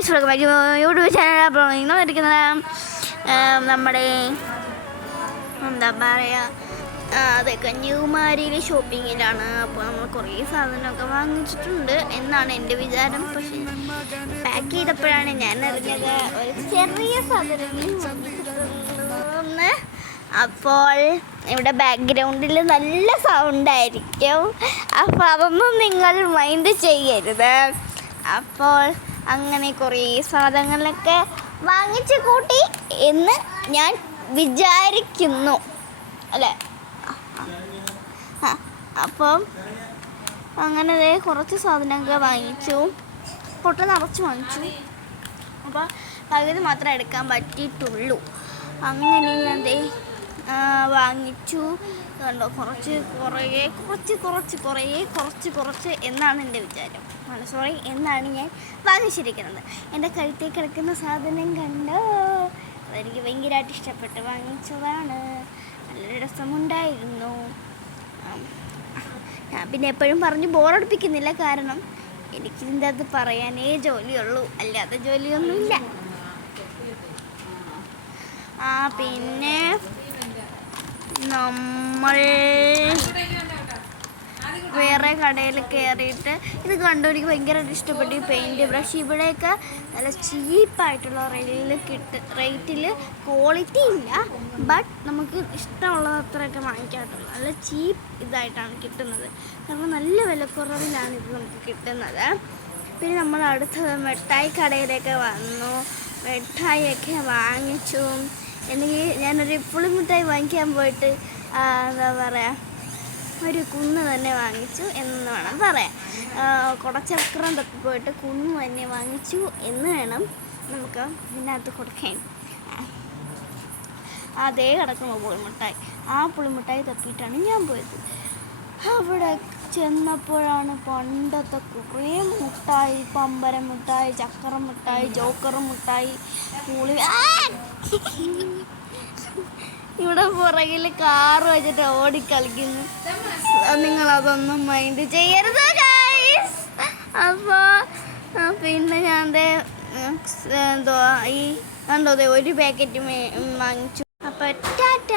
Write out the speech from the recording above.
Guys welcome back YouTube channel. അപ്പോൾ നിങ്ങൾ ഇരിക്കുന്നത് നമ്മുടെ എന്താ പറയുക അതെ കന്യാകുമാരിയിലെ ഷോപ്പിങ്ങിലാണ്. അപ്പോൾ നമ്മൾ കുറേ സാധനമൊക്കെ വാങ്ങിച്ചിട്ടുണ്ട് എന്നാണ് എൻ്റെ വിചാരം. പക്ഷേ പാക്ക് ചെയ്തപ്പോഴാണ് ഞാൻ അറിഞ്ഞത് ഒരു ചെറിയ സാധനം വാങ്ങിച്ചിട്ടുണ്ടെന്ന്. അപ്പോൾ ഇവിടെ ബാക്ക്ഗ്രൗണ്ടിൽ നല്ല സൗണ്ടായിരിക്കും, അപ്പോൾ അതൊന്നും നിങ്ങൾ മൈൻഡ് ചെയ്യരുത്. അപ്പോൾ അങ്ങനെ കുറേ സാധനങ്ങളൊക്കെ വാങ്ങിച്ച് കൂട്ടി എന്ന് ഞാൻ വിചാരിക്കുന്നു അല്ലേ. അപ്പം അങ്ങനെ കുറച്ച് സാധനമൊക്കെ വാങ്ങിച്ചു, പൊട്ട നിറച്ച് വാങ്ങിച്ചു. അപ്പോൾ പകുതി മാത്രമേ എടുക്കാൻ പറ്റിയിട്ടുള്ളൂ. അങ്ങനെ ഞാൻ വാങ്ങിച്ചു. കണ്ടോ, കുറച്ച് എന്നാണ് എൻ്റെ വിചാരം. സോറി, എന്നാണ് ഞാൻ വാങ്ങിച്ചിരിക്കുന്നത്. എൻ്റെ കഴുത്തിൽ കിടക്കുന്ന സാധനം കണ്ടോ, അതെനിക്ക് ഭയങ്കരമായിട്ട് ഇഷ്ടപ്പെട്ട് വാങ്ങിച്ചതാണ്. നല്ലൊരു രസമുണ്ടായിരുന്നു. ഞാൻ പിന്നെ എപ്പോഴും പറഞ്ഞ് ബോറടിപ്പിക്കുന്നില്ല, കാരണം എനിക്കിതിൻ്റെ അത് പറയാനേ ജോലിയുള്ളൂ, അല്ലാതെ ജോലിയൊന്നുമില്ല. പിന്നെ നമ്മൾ വേറെ കടയിൽ കയറിയിട്ട് ഇത് കണ്ടു, എനിക്ക് ഭയങ്കരമായിട്ട് ഇഷ്ടപ്പെട്ടു ഈ പെയിൻറ്റ് ബ്രഷ്. ഇവിടെയൊക്കെ നല്ല ചീപ്പായിട്ടുള്ള റേറ്റിൽ ക്വാളിറ്റി ഇല്ല, ബട്ട് നമുക്ക് ഇഷ്ടമുള്ളത് അത്രയൊക്കെ വാങ്ങിക്കാറുള്ളൂ. നല്ല ചീപ്പ് ഇതായിട്ടാണ് കിട്ടുന്നത്, കാരണം നല്ല വിലക്കുറവിലാണ് ഇത് നമുക്ക് കിട്ടുന്നത്. പിന്നെ നമ്മൾ അടുത്തത് മിഠായി കടയിലേക്ക് വന്നു, മിഠായിയൊക്കെ വാങ്ങിച്ചു. എനിക്ക് ഞാനൊരു പുളിമിഠായി വാങ്ങിക്കാൻ പോയിട്ട് എന്താ പറയുക, ഒരു കുന്ന് തന്നെ വാങ്ങിച്ചു എന്ന് വേണം പറയാൻ. കുടച്ചക്രം തപ്പി പോയിട്ട് കുന്ന് തന്നെ വാങ്ങിച്ചു എന്ന് വേണം നമുക്ക് ഇതിനകത്ത് കൊടുക്കാൻ. അതേ കിടക്കുന്ന പുളിമിഠായി, ആ പുളിമിഠായി തപ്പിയിട്ടാണ് ഞാൻ പോയത്. അവിടെ ചെന്നപ്പോഴാണ് പണ്ടത്തെ കുറേ മിഠായി, പമ്പരം മിഠായി, ചക്കര മിഠായി, ജോക്കർ മിഠായി, പുളി. ഇവിടെ പുറകിൽ കാറ് വെച്ചിട്ട് ഓടിക്കളിക്കുന്നു. നിങ്ങളതൊന്നും മൈൻഡ് ചെയ്യരുത് ഗൈസ്. അപ്പോൾ പിന്നെ ഞാൻ എന്തോ ഈ കണ്ടോ ഒരു പാക്കറ്റ് വാങ്ങിച്ചു. അപ്പോൾ ടാറ്റ.